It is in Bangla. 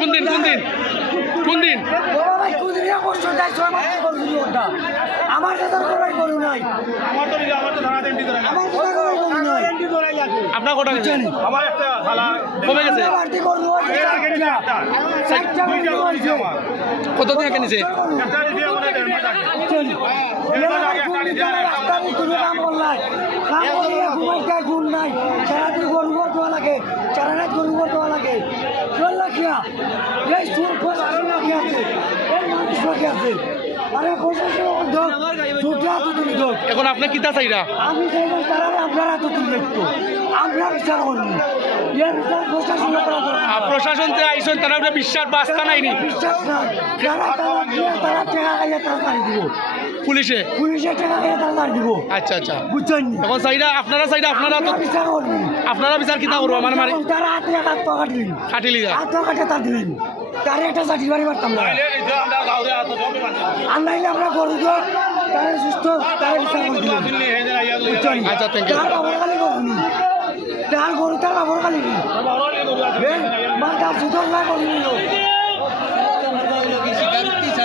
কোন দিন কোন দিন? দিন? আমার আপনার কটা গেছে? আমার একটা শালা কমে গেছে? কত টাকা নিছে একটা দিয়ে আমার দেড় মাস আগে গুণ নাই। সারাদিন গরু ঘর দেওয়া লাগে সারা রাত গরু ঘর দেওয়া লাগে। চল কিয়া এই সুর ফোর আরও বাকি আছে এই মানুষ আছে আরে প্রশাসন ছুটে হাতে এখন আপনি কিতা চাইরা? আমি তারা আপনারা তো তুলবে একটু। আমরা বিচার করব। এর বিচার প্রশাসন করা দরকার। প্রশাসন যে আইসন তারা বিশ্বাস বাস্তা নাইনি। বিশ্বাস যারা তারা তারা টাকা খাইয়ে তারা দিব। পুলিশে? পুলিশের টাকা দিব। আচ্ছা আচ্ছা। বুঝছেন? এখন চাইরা আপনারা চাইরা আপনারা তো বিচার করব। আপনারা বিচার কিতা করব? মানে মানে তারা হাতে হাত পা কাটলেন খাটিলি যা হাত পা কাটে তার দিলেন তারে একটা চাকরি বাড়ি পারতাম না। আর নাইলে আমরা গরু তো তারে সুস্থ তারে বিচার করে দিলেন বুঝছেন আচ্ছা. তার বাবর করুনি তার গরু তার বাবর আছে। মাথা সুতোর না করুনি